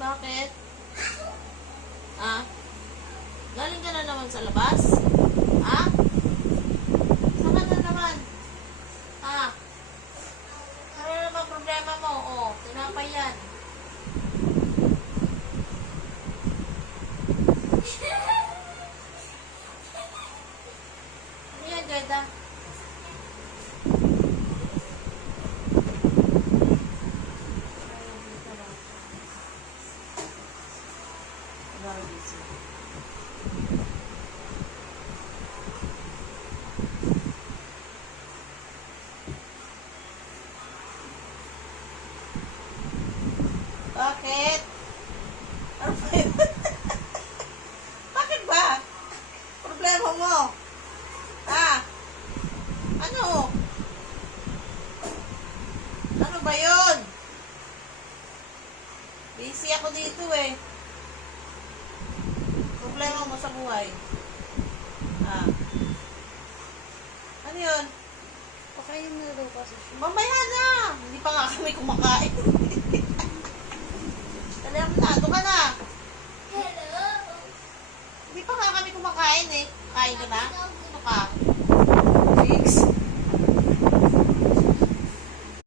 Bakit? Ah? Galing ka na naman sa labas? Ah? Saan ka na naman? Ah? Ano naman problema mo? Oh, tinapay yan. Ano yan, Jeda? Bakit? Ano ba yun? Bakit ba? Problema mo? Ah? Ano? Ano ba yun? Busy ako dito eh. Problema mo sa buhay? Ah? Ano yun? Pakain na daw kasi siya. Mamaya na! Hindi pa nga kami kumakain. Talamnado ka na. Hello! Hindi pa nga kami kumakain eh. Kain ka na? Ano ka?